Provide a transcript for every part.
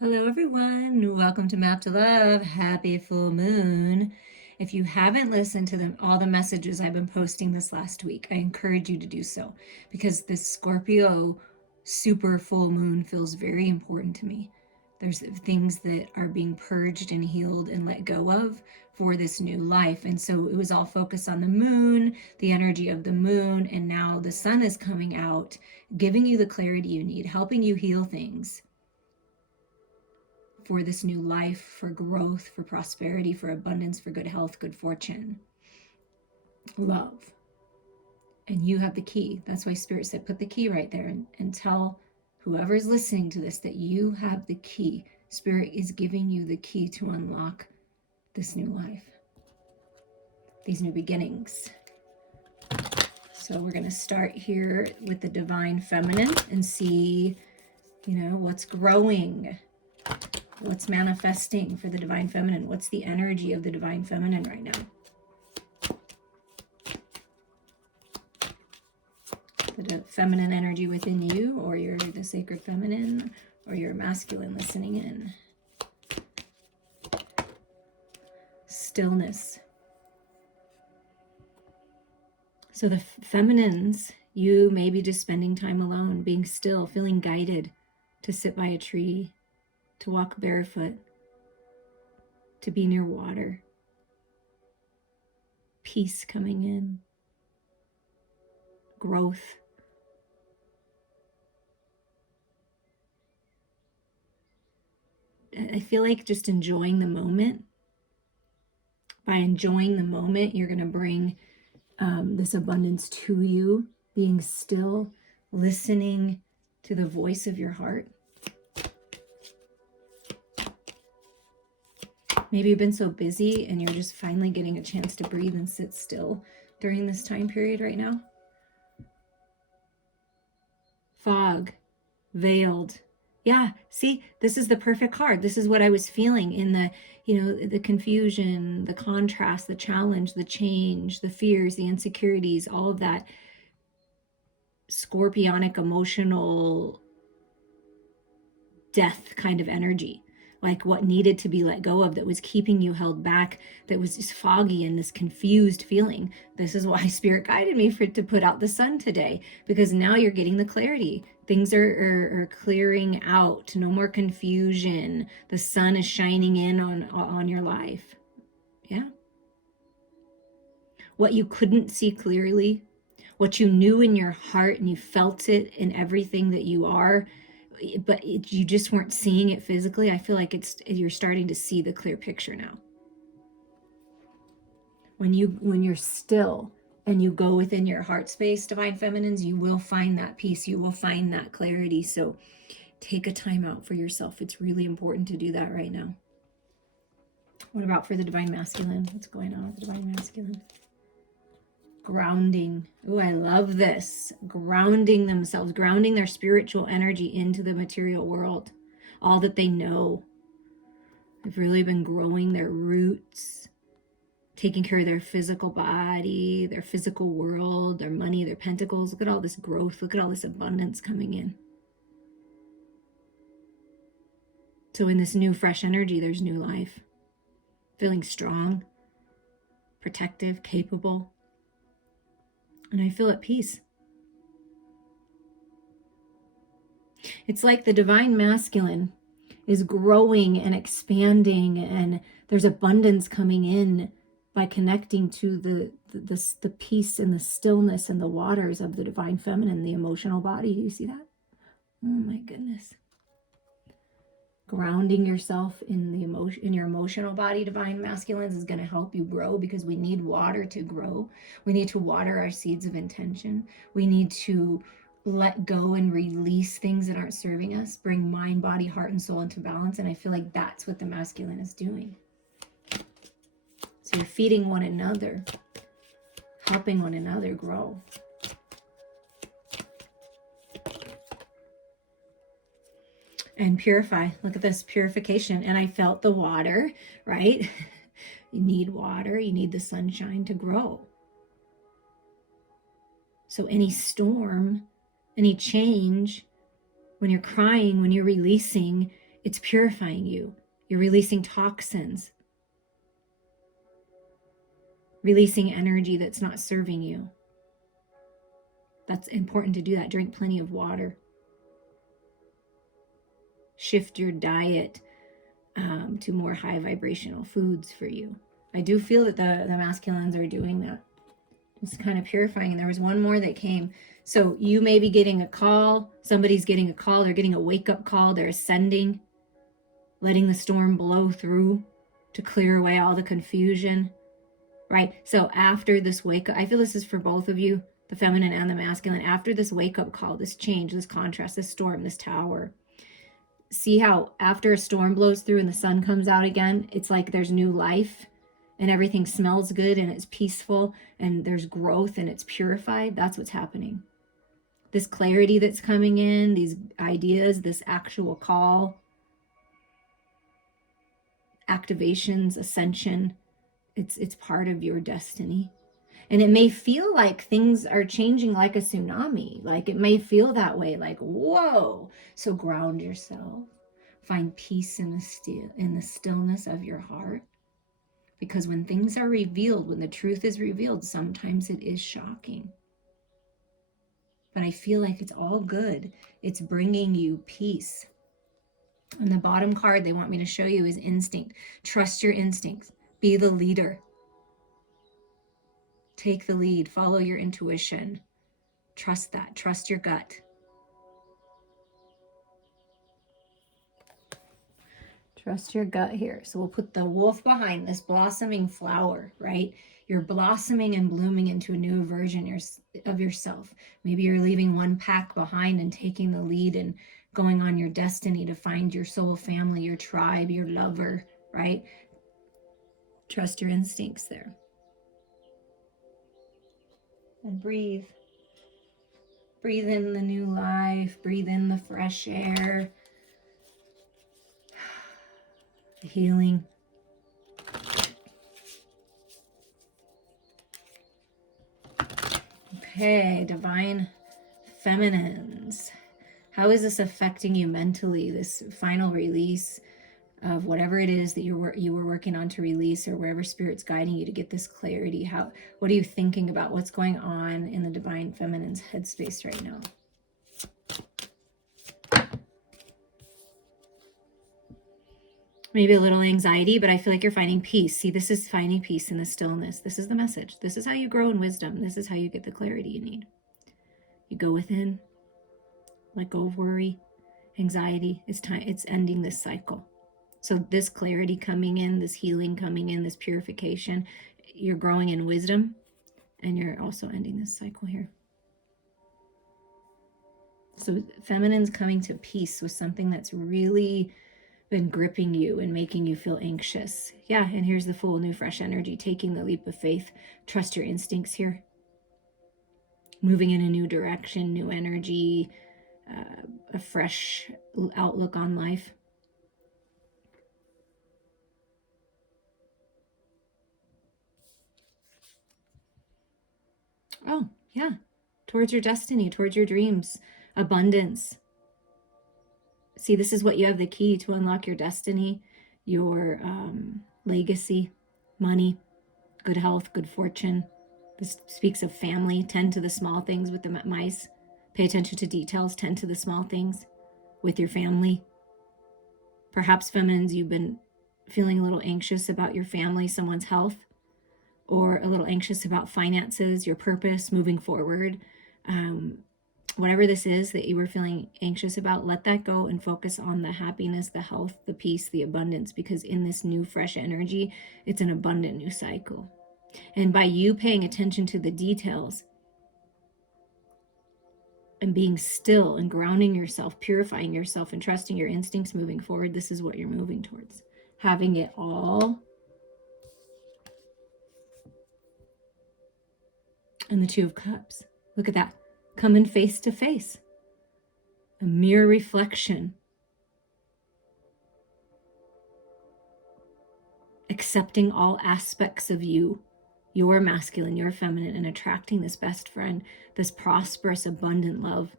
Hello everyone, welcome to Map to Love. Happy full moon. If you haven't listened to all the messages I've been posting this last week, I encourage you to do so because this Scorpio super full moon feels very important to me. There's things that are being purged and healed and let go of for this new life. And so it was all focused on the moon, the energy of the moon, and now the sun is coming out, giving you the clarity you need, helping you heal things for this new life, for growth, for prosperity, for abundance, for good health, good fortune, love. And you have the key. That's why Spirit said, put the key right there and tell whoever's listening to this that you have the key. Spirit is giving you the key to unlock this new life, these new beginnings. So we're going to start here with the divine feminine and see, what's growing. What's manifesting for the divine feminine? What's the energy of the divine feminine right now? The feminine energy within you, or you're the sacred feminine, or you're masculine listening in. Stillness. So the feminines, you may be just spending time alone, being still, feeling guided to sit by a tree, to walk barefoot, to be near water. Peace coming in. Growth. I feel like just enjoying the moment. By enjoying the moment, you're going to bring this abundance to you, being still, listening to the voice of your heart. Maybe you've been so busy and you're just finally getting a chance to breathe and sit still during this time period right now. Fog, veiled. Yeah, see, this is the perfect card. This is what I was feeling in the confusion, the contrast, the challenge, the change, the fears, the insecurities, all of that scorpionic emotional death kind of energy. Like what needed to be let go of, that was keeping you held back, that was just foggy and this confused feeling. This is why Spirit guided me to put out the sun today, because now you're getting the clarity. Things are clearing out. No more confusion. The sun is shining in on your life. Yeah. What you couldn't see clearly, what you knew in your heart and you felt it in everything that you are, but you just weren't seeing it physically. I feel like you're starting to see the clear picture now. When you're still and you go within your heart space, divine feminines, you will find that peace. You will find that clarity. So take a time out for yourself. It's really important to do that right now. What about for the divine masculine? What's going on with the divine masculine? Grounding. Oh, I love this. Grounding themselves, grounding their spiritual energy into the material world. All that they know. They've really been growing their roots, taking care of their physical body, their physical world, their money, their pentacles. Look at all this growth. Look at all this abundance coming in. So in this new fresh energy, there's new life. Feeling strong, protective, capable. And I feel at peace. It's like the divine masculine is growing and expanding, and there's abundance coming in by connecting to the peace and the stillness and the waters of the divine feminine, the emotional body. You see that? Oh my goodness. Grounding yourself in your emotional body, divine masculines, is going to help you grow, because we need water to grow. We need to water our seeds of intention. We need to let go and release things that aren't serving us, bring mind, body, heart, and soul into balance. And I feel like that's what the masculine is doing. So you're feeding one another, helping one another grow. And purify. Look at this purification. And I felt the water, right? You need water. You need the sunshine to grow. So any storm, any change, when you're crying, when you're releasing, It's purifying you. You're releasing toxins, releasing energy that's not serving you. That's important to do that. Drink plenty of water. Shift your diet to more high vibrational foods for you. I do feel that the masculines are doing that. It's kind of purifying. And there was one more that came. So you may be getting a call. Somebody's getting a call. They're getting a wake-up call. They're ascending, letting the storm blow through to clear away all the confusion, right? So after this wake-up, I feel this is for both of you, the feminine and the masculine. After this wake-up call, this change, this contrast, this storm, this tower, see how after a storm blows through and the sun comes out again, it's like there's new life and everything smells good and it's peaceful and there's growth and it's purified. That's what's happening. This clarity that's coming in, these ideas, this actual call, activations, ascension, it's part of your destiny. And it may feel like things are changing like a tsunami. Like it may feel that way, like, whoa. So ground yourself. Find peace in the stillness of your heart. Because when things are revealed, when the truth is revealed, sometimes it is shocking. But I feel like it's all good. It's bringing you peace. And the bottom card they want me to show you is instinct. Trust your instincts. Be the leader. Take the lead. Follow your intuition. Trust that. Trust your gut. Trust your gut here. So we'll put the wolf behind this blossoming flower, right? You're blossoming and blooming into a new version of yourself. Maybe you're leaving one pack behind and taking the lead and going on your destiny to find your soul family, your tribe, your lover, right? Trust your instincts there. And breathe. Breathe in the new life. Breathe in the fresh air. The healing. Okay, divine feminines. How is this affecting you mentally, this final release of whatever it is that you were working on to release, or wherever Spirit's guiding you to get this clarity? What are you thinking about? What's going on in the divine feminine's headspace right now? Maybe a little anxiety, but I feel like you're finding peace. See, this is finding peace in the stillness. This is the message. This is how you grow in wisdom. This is how you get the clarity you need. You go within, let go of worry, anxiety. It's time. It's ending this cycle. So this clarity coming in, this healing coming in, this purification, you're growing in wisdom, and you're also ending this cycle here. So feminine's coming to peace with something that's really been gripping you and making you feel anxious. Yeah, and here's the full new fresh energy, taking the leap of faith. Trust your instincts here. Moving in a new direction, new energy, a fresh outlook on life. Oh, yeah. Towards your destiny, towards your dreams, abundance. See, this is what you have the key to unlock your destiny, your legacy, money, good health, good fortune. This speaks of family. Tend to the small things with the mice. Pay attention to details. Tend to the small things with your family. Perhaps feminines, you've been feeling a little anxious about your family, someone's health, or a little anxious about finances, your purpose, moving forward. Whatever this is that you were feeling anxious about, let that go and focus on the happiness, the health, the peace, the abundance, because in this new fresh energy, it's an abundant new cycle. And by you paying attention to the details and being still and grounding yourself, purifying yourself and trusting your instincts moving forward, this is what you're moving towards. Having it all. And the Two of Cups. Look at that. Coming face to face. A mirror reflection. Accepting all aspects of you, your masculine, your feminine, and attracting this best friend, this prosperous, abundant love.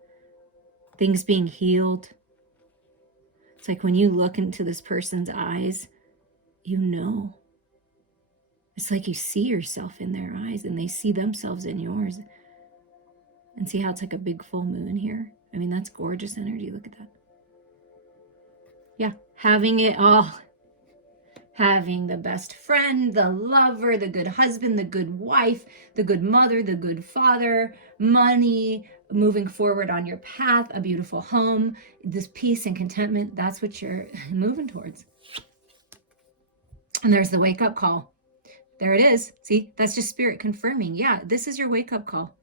Things being healed. like when you look into this person's eyes, you know. It's like you see yourself in their eyes and they see themselves in yours. And see how it's like a big full moon here? I mean, that's gorgeous energy. Look at that. Yeah, having it all. Having the best friend, the lover, the good husband, the good wife, the good mother, the good father, money, moving forward on your path, a beautiful home, this peace and contentment, that's what you're moving towards. And there's the wake-up call. There it is. See, that's just spirit confirming. Yeah, this is your wake-up call.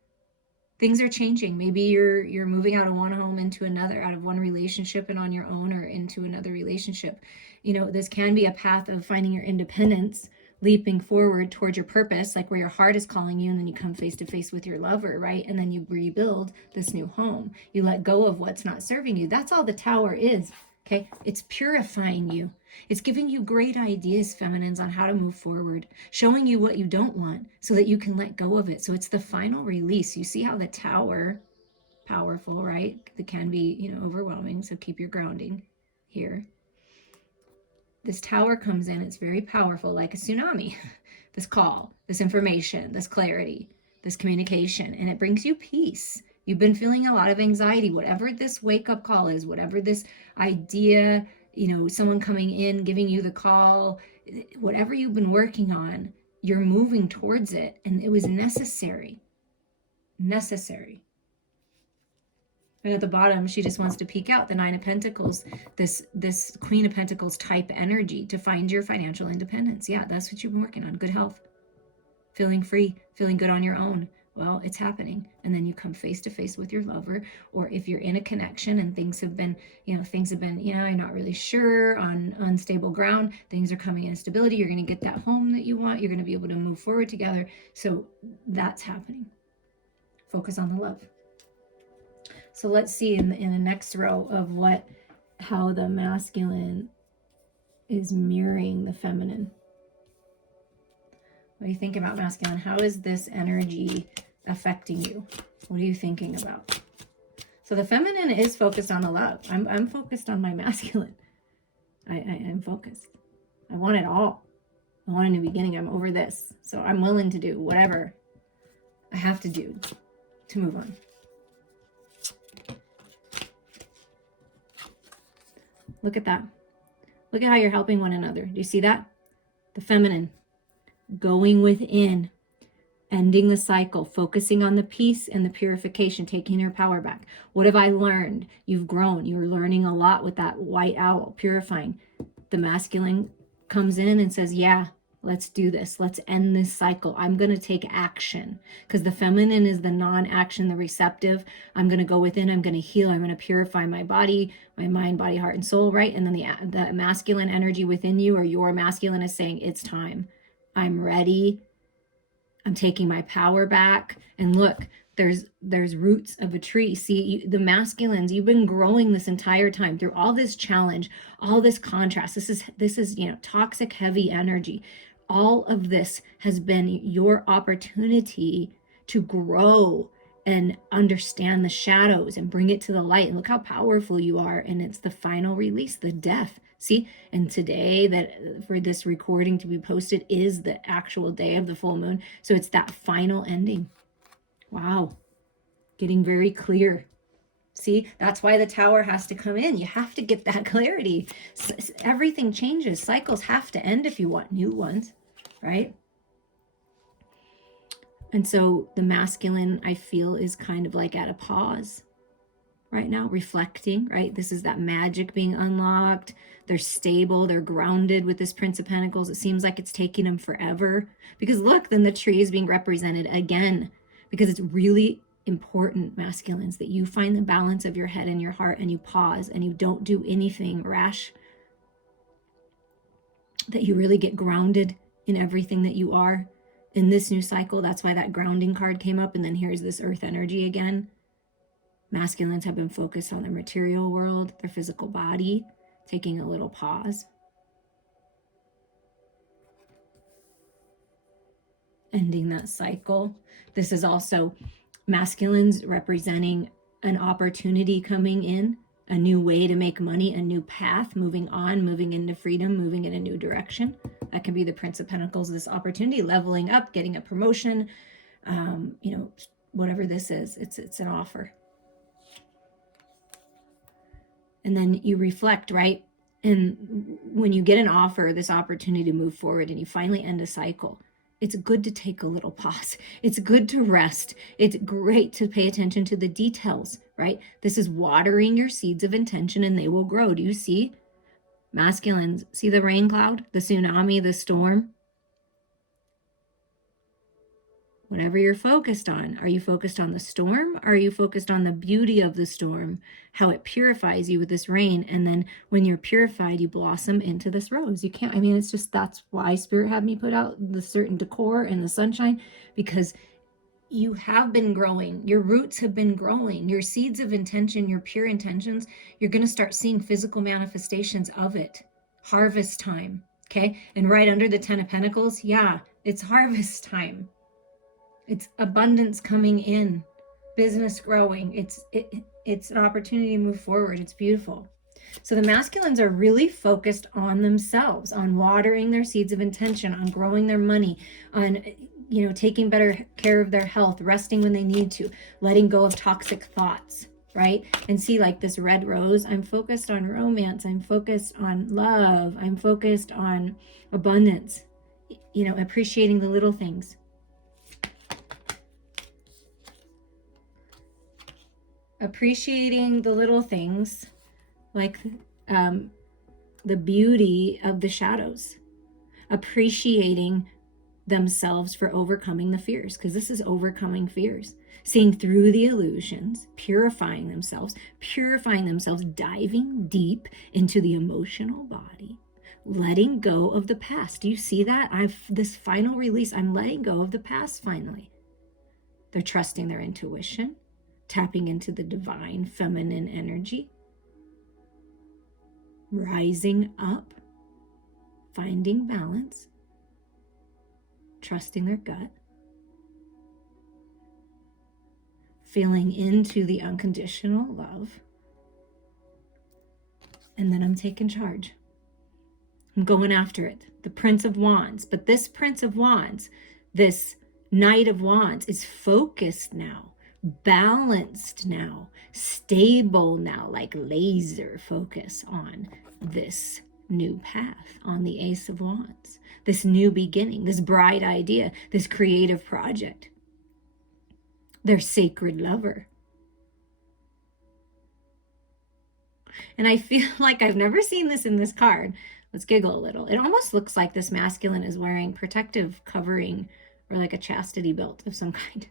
Things are changing. Maybe you're moving out of one home into another, out of one relationship and on your own, or into another relationship. You know, this can be a path of finding your independence, leaping forward towards your purpose, like where your heart is calling you, and then you come face to face with your lover, right? And then you rebuild this new home. You let go of what's not serving you. That's all the Tower is. Okay, it's purifying you. It's giving you great ideas, feminines, on how to move forward, showing you what you don't want so that you can let go of it. So it's the final release. You see how the Tower, powerful, right? It can be, you know, overwhelming. So keep your grounding here. This Tower comes in, it's very powerful, like a tsunami. This call, this information, this clarity, this communication, and it brings you peace. You've been feeling a lot of anxiety, whatever this wake-up call is, whatever this idea, you know, someone coming in, giving you the call, whatever you've been working on, you're moving towards it, and it was necessary. Necessary. And at the bottom, she just wants to peek out the Nine of Pentacles, this Queen of Pentacles type energy to find your financial independence. Yeah, that's what you've been working on. Good health, feeling free, feeling good on your own. Well, it's happening. And then you come face to face with your lover, or if you're in a connection and things have been, yeah, I'm not really sure, on unstable ground, things are coming in stability. You're going to get that home that you want. You're going to be able to move forward together. So that's happening. Focus on the love. So let's see in the next row of how the masculine is mirroring the feminine. What do you think about masculine? How is this energy affecting you? What are you thinking about? So the feminine is focused on the love. I'm focused on my masculine. I'm focused. I want it all. I want a new beginning. I'm over this. So I'm willing to do whatever I have to do to move on. Look at that. Look at how you're helping one another. Do you see that? The feminine going within, ending the cycle, focusing on the peace and the purification, taking your power back. What have I learned? You've grown. You're learning a lot with that white owl, purifying. The masculine comes in and says, yeah, let's do this. Let's end this cycle. I'm going to take action, because the feminine is the non-action, the receptive. I'm going to go within. I'm going to heal. I'm going to purify my body, my mind, body, heart, and soul, right? And then the masculine energy within you, or your masculine, is saying, it's time. I'm ready. I'm taking my power back. And look, there's roots of a tree. See, the masculines, you've been growing this entire time through all this challenge, all this contrast. This is toxic, heavy energy. All of this has been your opportunity to grow and understand the shadows and bring it to the light. And look how powerful you are. And it's the final release, the death. See, and today, that for this recording to be posted, is the actual day of the full moon. So it's that final ending. Wow. Getting very clear. See, that's why the Tower has to come in. You have to get that clarity. Everything changes. Cycles have to end if you want new ones, right? And so the masculine, I feel, is kind of like at a pause right now, reflecting, right? This is that magic being unlocked. They're stable. They're grounded with this Prince of Pentacles. It seems like it's taking them forever, because look, then the tree is being represented again, because it's really important, masculines, that you find the balance of your head and your heart, and you pause and you don't do anything rash, that you really get grounded in everything that you are in this new cycle. That's why that grounding card came up. And then here's this earth energy again. Masculines have been focused on their material world, their physical body, taking a little pause. Ending that cycle. This is also masculines representing an opportunity coming in, a new way to make money, a new path, moving on, moving into freedom, moving in a new direction. That can be the Prince of Pentacles, this opportunity, leveling up, getting a promotion, whatever this is, it's an offer. And then you reflect, right? And when you get an offer, this opportunity to move forward and you finally end a cycle, it's good to take a little pause. It's good to rest. It's great to pay attention to the details, right? This is watering your seeds of intention and they will grow. Do you see? Masculines, see the rain cloud, the tsunami, the storm? Whatever you're focused on, are you focused on the storm? Or are you focused on the beauty of the storm, how it purifies you with this rain? And then when you're purified, you blossom into this rose. You can't, it's just, that's why Spirit had me put out the certain decor and the sunshine, because you have been growing. Your roots have been growing. Your seeds of intention, your pure intentions, you're going to start seeing physical manifestations of it. Harvest time. Okay. And right under the 10 of Pentacles, yeah, it's harvest time. It's abundance coming in, business growing. It's an opportunity to move forward. It's beautiful. So the masculines are really focused on themselves, on watering their seeds of intention, on growing their money, on taking better care of their health, resting when they need to, letting go of toxic thoughts, right? And see, like this red rose, I'm focused on romance. I'm focused on love. I'm focused on abundance, appreciating the little things. Appreciating the little things, like the beauty of the shadows, appreciating themselves for overcoming the fears, because this is overcoming fears, seeing through the illusions, purifying themselves, diving deep into the emotional body, letting go of the past. Do you see that? This final release, I'm letting go of the past finally. They're trusting their intuition, tapping into the divine feminine energy, rising up, finding balance, trusting their gut, feeling into the unconditional love. And then I'm taking charge. I'm going after it. The Prince of Wands. But this Prince of Wands, this Knight of Wands, is focused now, balanced now, stable now, like laser focus on this new path, on the Ace of Wands, this new beginning, this bright idea, this creative project, their sacred lover. And I feel like I've never seen this in this card. Let's giggle a little. It almost looks like this masculine is wearing protective covering or like a chastity belt of some kind.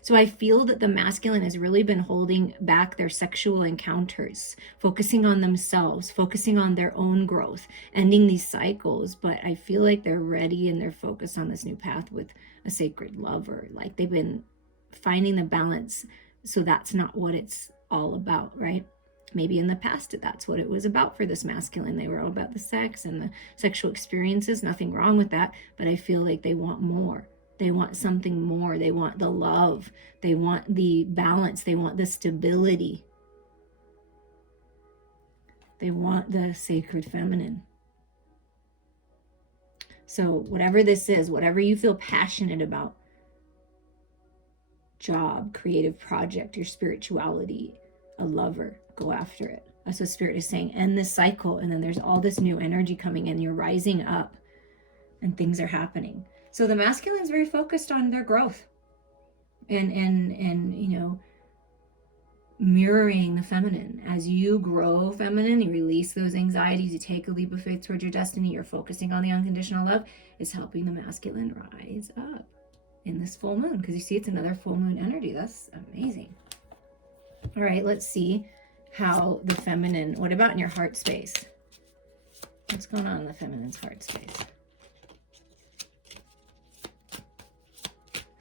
So I feel that the masculine has really been holding back their sexual encounters, focusing on themselves, focusing on their own growth, ending these cycles. But I feel like they're ready and they're focused on this new path with a sacred lover. Like they've been finding the balance. So that's not what it's all about, right? Maybe in the past, that's what it was about for this masculine. They were all about the sex and the sexual experiences. Nothing wrong with that. But I feel like they want more. They want something more. They want the love. They want the balance. They want the stability. They want the sacred feminine. So whatever this is, whatever you feel passionate about, job, creative project, your spirituality, a lover, go after it. That's what Spirit is saying. End this cycle. And then there's all this new energy coming in. You're rising up and things are happening. So the masculine is very focused on their growth and mirroring the feminine. As you grow feminine, you release those anxieties, you take a leap of faith towards your destiny, you're focusing on the unconditional love. It's helping the masculine rise up in this full moon, because you see it's another full moon energy. That's amazing. All right, let's see how the feminine, what about in your heart space? What's going on in the feminine's heart space?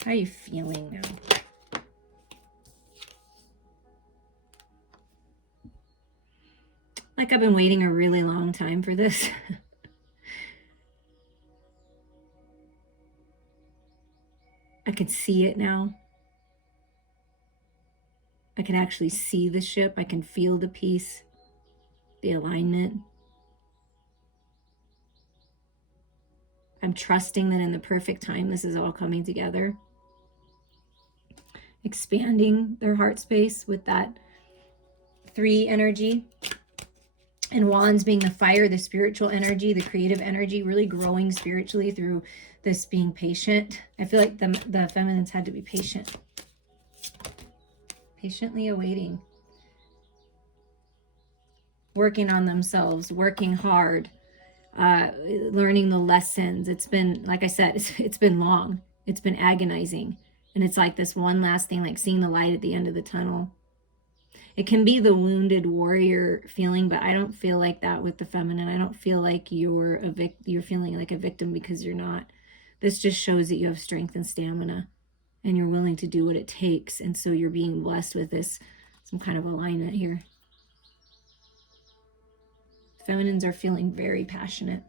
How are you feeling now? Like I've been waiting a really long time for this. I could see it now. I can actually see the ship. I can feel the peace, the alignment. I'm trusting that in the perfect time, this is all coming together. Expanding their heart space with that 3 energy. And wands being the fire, the spiritual energy, the creative energy, really growing spiritually through this being patient. I feel like the feminines had to be patient. Patiently awaiting. Working on themselves, working hard, learning the lessons. It's been, like I said, it's been long. It's been agonizing. And it's like this one last thing, like seeing the light at the end of the tunnel. It can be the wounded warrior feeling, but I don't feel like that with the feminine. I don't feel like you're feeling like a victim, because you're not. This just shows that you have strength and stamina and you're willing to do what it takes. And so you're being blessed with this, some kind of alignment here. Feminines are feeling very passionate.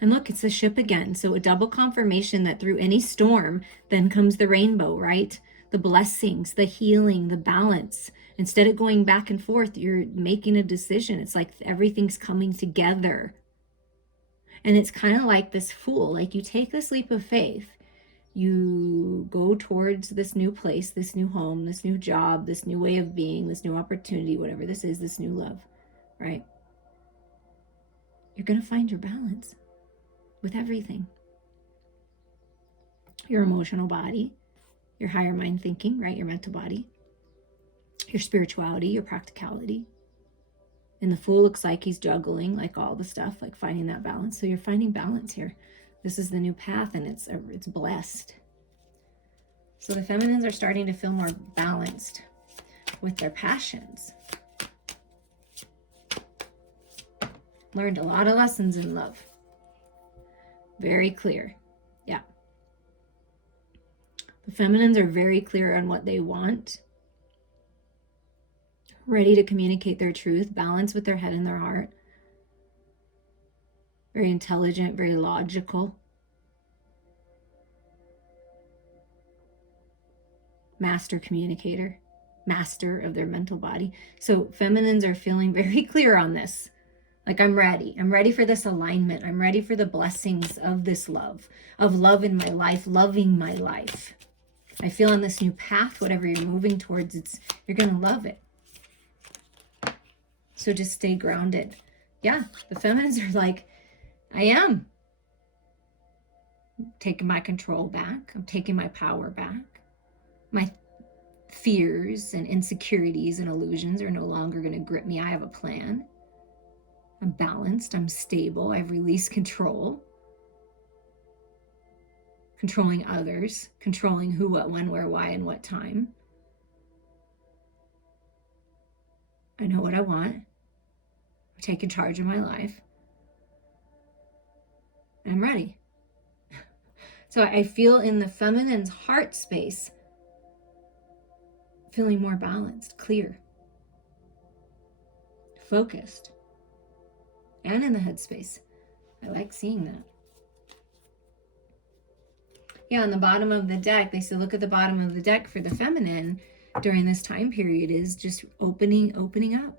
And look, it's the ship again. So a double confirmation that through any storm, then comes the rainbow, right? The blessings, the healing, the balance. Instead of going back and forth, you're making a decision. It's like everything's coming together. And it's kind of like this Fool. Like you take this leap of faith. You go towards this new place, this new home, this new job, this new way of being, this new opportunity, whatever this is, this new love, right? You're going to find your balance with everything. Your emotional body, your higher mind thinking, right? Your mental body, your spirituality, your practicality. And the Fool looks like he's juggling like all the stuff, like finding that balance. So you're finding balance here. This is the new path, and it's blessed. So the feminines are starting to feel more balanced with their passions. Learned a lot of lessons in love. Very clear. Yeah. The feminines are very clear on what they want. Ready to communicate their truth. Balance with their head and their heart. Very intelligent, very logical. Master communicator. Master of their mental body. So feminines are feeling very clear on this. Like, I'm ready. I'm ready for this alignment. I'm ready for the blessings of this love. Of love in my life. Loving my life. I feel on this new path, whatever you're moving towards, you're going to love it. So just stay grounded. Yeah, the feminines are like, I am. I'm taking my control back. I'm taking my power back. My fears and insecurities and illusions are no longer going to grip me. I have a plan. I'm balanced. I'm stable. I've released control. Controlling others. Controlling who, what, when, where, why, and what time. I know what I want. I'm taking charge of my life. I'm ready. So I feel in the feminine's heart space, feeling more balanced, clear, focused, and in the head space. I like seeing that. Yeah, on the bottom of the deck, they say look at the bottom of the deck for the feminine during this time period is just opening up.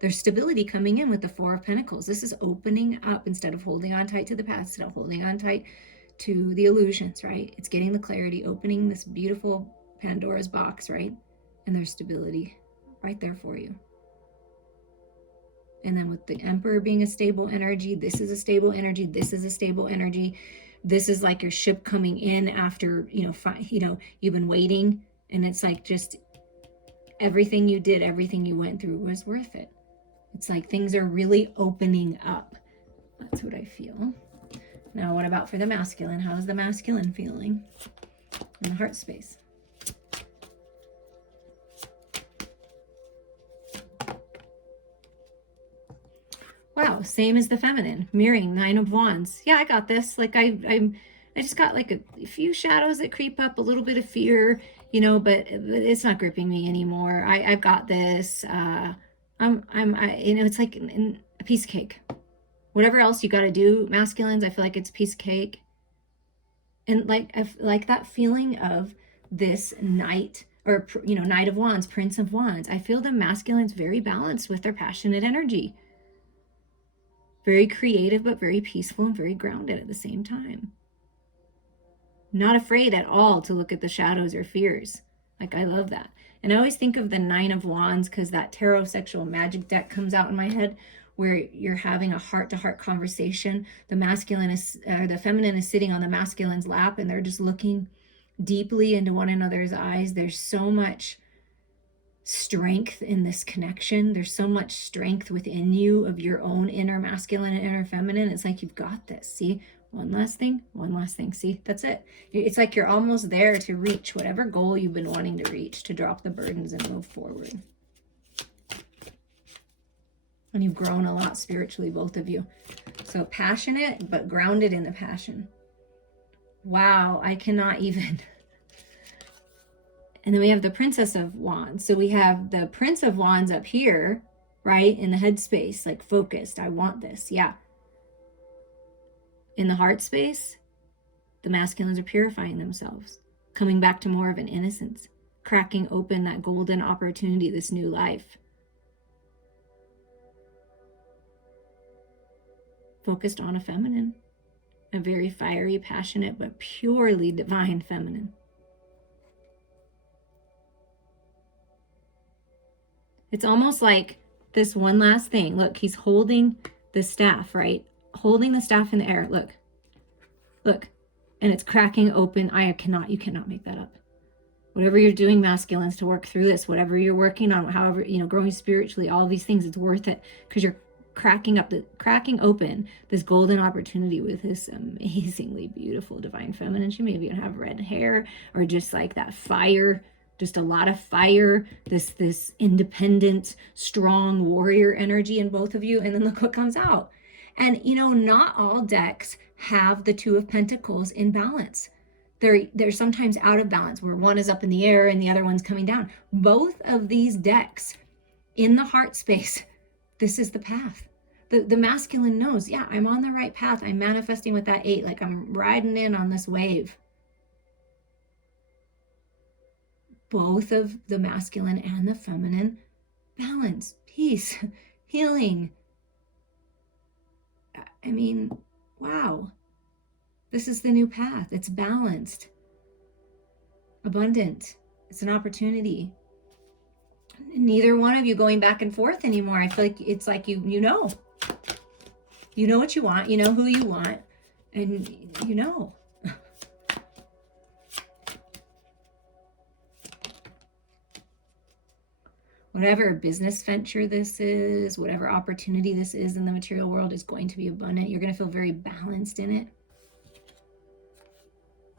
There's stability coming in with the Four of Pentacles. This is opening up instead of holding on tight to the past, instead of holding on tight to the illusions, right? It's getting the clarity, opening this beautiful Pandora's box, right? And there's stability right there for you. And then with the Emperor being a stable energy, this is a stable energy, this is a stable energy. This is like your ship coming in after, you've been waiting, and it's like just everything you did, everything you went through was worth it. It's like things are really opening up. That's what I feel. Now, what about for the masculine? How's the masculine feeling in the heart space? Wow, same as the feminine. Mirroring, 9 of Wands. Yeah, I got this. Like I just got like a few shadows that creep up, a little bit of fear, but it's not gripping me anymore. I've got this. It's like a piece of cake. Whatever else you got to do, masculines, I feel like it's a piece of cake. And like that feeling of this night or, you know, Knight of Wands, Prince of Wands. I feel the masculine's very balanced with their passionate energy. Very creative, but very peaceful and very grounded at the same time. Not afraid at all to look at the shadows or fears. Like, I love that. And I always think of the Nine of Wands because that tarot sexual magic deck comes out in my head where you're having a heart-to-heart conversation. The masculine is, or the feminine is sitting on the masculine's lap, and they're just looking deeply into one another's eyes. There's so much strength in this connection. There's so much strength within you of your own inner masculine and inner feminine. It's like, you've got this. See, one last thing. See, that's it. It's like you're almost there to reach whatever goal you've been wanting to reach, to drop the burdens and move forward. And you've grown a lot spiritually, both of you. So passionate, but grounded in the passion. Wow, I cannot even. And then we have the Princess of Wands. So we have the Prince of Wands up here, right? In the headspace, like focused. I want this. Yeah. In the heart space, the masculines are purifying themselves, coming back to more of an innocence, cracking open that golden opportunity, this new life. Focused on a feminine, a very fiery, passionate, but purely divine feminine. It's almost like this one last thing. Look, he's holding the staff, right? Holding the staff in the air. Look, look, and it's cracking open. You cannot make that up. Whatever you're doing, masculines, to work through this, whatever you're working on, however, you know, growing spiritually, all these things, it's worth it because you're cracking open this golden opportunity with this amazingly beautiful divine feminine. She may even have red hair or just like that fire, just a lot of fire, this independent, strong warrior energy in both of you. And then look what comes out. And, you know, not all decks have the Two of Pentacles in balance. They're sometimes out of balance, where one is up in the air and the other one's coming down. Both of these decks in the heart space, this is the path. The masculine knows, yeah, I'm on the right path. I'm manifesting with that 8, like I'm riding in on this wave. Both of the masculine and the feminine, balance, peace, healing. I mean, wow. This is the new path. It's balanced, abundant. It's an opportunity. Neither one of you going back and forth anymore. I feel like it's like you know what you want, you know who you want, and you know. Whatever business venture this is, whatever opportunity this is in the material world is going to be abundant. You're going to feel very balanced in it.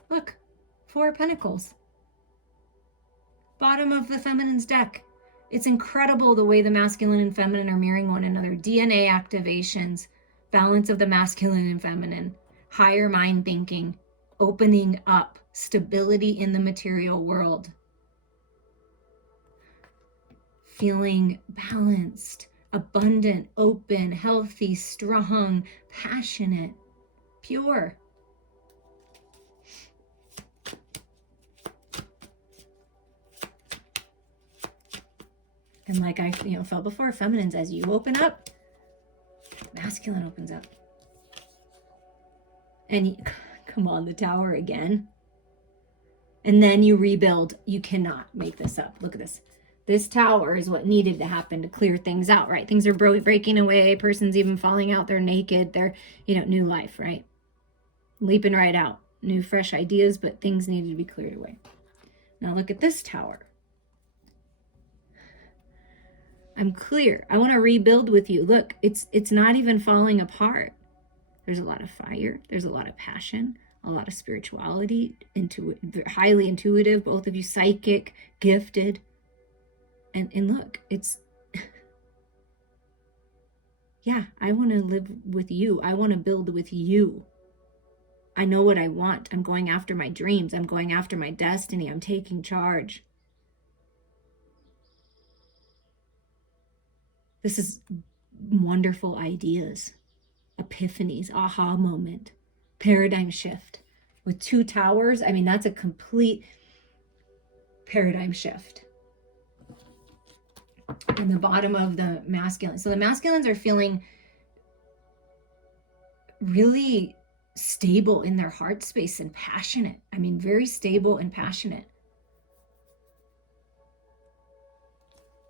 Look, 4 of Pentacles. Bottom of the feminine's deck. It's incredible the way the masculine and feminine are mirroring one another. DNA activations, balance of the masculine and feminine, higher mind thinking, opening up, stability in the material world. Feeling balanced, abundant, open, healthy, strong, passionate, pure. And like I felt before, feminines, as you open up, masculine opens up. And come on, the Tower again. And then you rebuild. You cannot make this up. Look at this. This Tower is what needed to happen to clear things out, right? Things are breaking away. Person's even falling out. They're naked. They're, new life, right? Leaping right out. New, fresh ideas, but things needed to be cleared away. Now look at this Tower. I'm clear. I want to rebuild with you. Look, it's not even falling apart. There's a lot of fire. There's a lot of passion, a lot of spirituality, highly intuitive, both of you psychic, gifted. And look, it's, yeah, I want to live with you. I want to build with you. I know what I want. I'm going after my dreams. I'm going after my destiny. I'm taking charge. This is wonderful ideas, epiphanies, aha moment, paradigm shift. With 2 towers, I mean, that's a complete, paradigm shift. And the bottom of the masculine. So the masculines are feeling really stable in their heart space and passionate. I mean, very stable and passionate.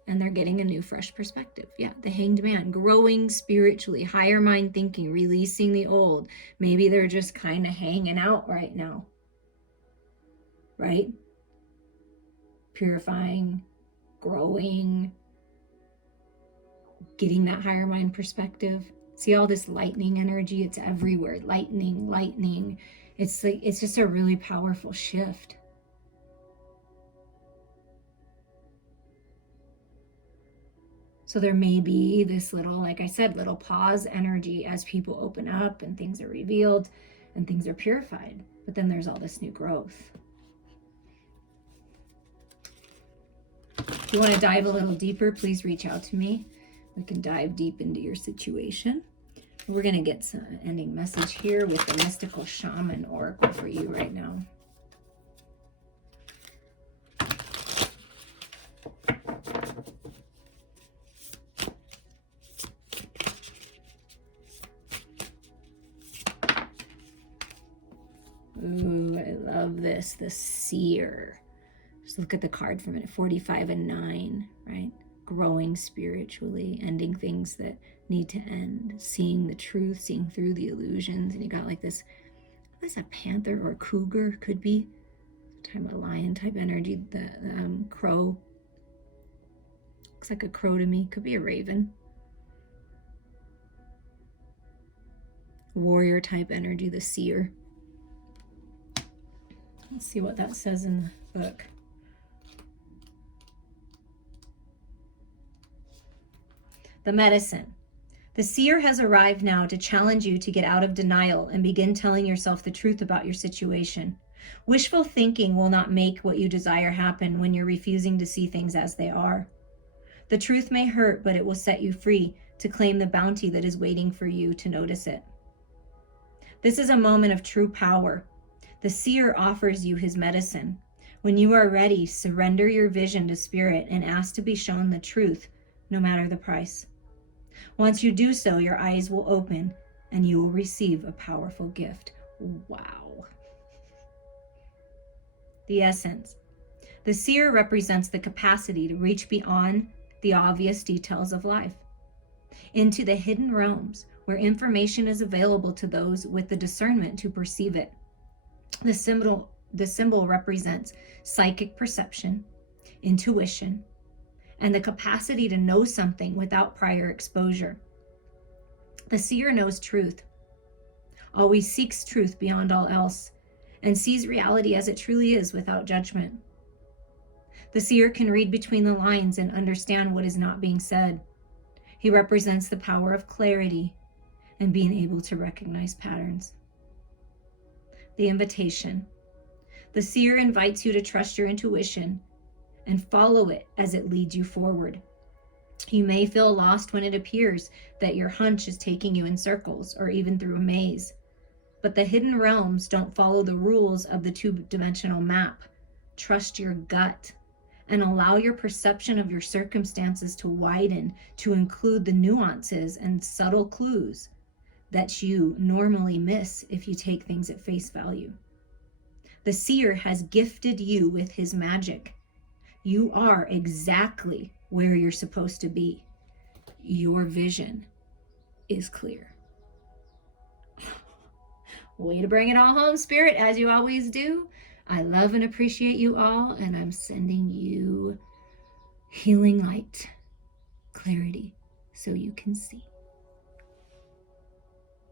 And they're getting a new, fresh perspective. Yeah, the Hanged Man, growing spiritually, higher mind thinking, releasing the old. Maybe they're just kind of hanging out right now. Right? Purifying, growing, getting that higher mind perspective. See all this lightning energy? It's everywhere. Lightning, lightning. It's like, it's just a really powerful shift. So there may be this little, like I said, little pause energy as people open up and things are revealed and things are purified. But then there's all this new growth. If you want to dive a little deeper, please reach out to me. We can dive deep into your situation. We're going to get some ending message here with the Mystical Shaman Oracle for you right now. Ooh, I love this. The Seer. Just look at the card for a minute. 45 and 9, right? Growing spiritually, ending things that need to end, seeing the truth, seeing through the illusions. And you got like this, what's a panther or a cougar? Could be time a lion type energy. The crow. Looks like a crow to me. Could be a raven. Warrior type energy, the Seer. Let's see what that says in the book. The medicine. The Seer has arrived now to challenge you to get out of denial and begin telling yourself the truth about your situation. Wishful thinking will not make what you desire happen when you're refusing to see things as they are. The truth may hurt, but it will set you free to claim the bounty that is waiting for you to notice it. This is a moment of true power. The Seer offers you his medicine. When you are ready, surrender your vision to Spirit and ask to be shown the truth, no matter the price. Once you do so, your eyes will open and you will receive a powerful gift. Wow. The essence. The Seer represents the capacity to reach beyond the obvious details of life, into the hidden realms where information is available to those with the discernment to perceive it. The symbol represents psychic perception, intuition, and the capacity to know something without prior exposure. The Seer knows truth, always seeks truth beyond all else, and sees reality as it truly is without judgment. The Seer can read between the lines and understand what is not being said. He represents the power of clarity and being able to recognize patterns. The invitation. The Seer invites you to trust your intuition and follow it as it leads you forward. You may feel lost when it appears that your hunch is taking you in circles or even through a maze. But the hidden realms don't follow the rules of the two-dimensional map. Trust your gut and allow your perception of your circumstances to widen to include the nuances and subtle clues that you normally miss if you take things at face value. The Seer has gifted you with his magic. You are exactly where you're supposed to be. Your vision is clear. Way to bring it all home, Spirit, as you always do. I love and appreciate you all, and I'm sending you healing light, clarity, so you can see.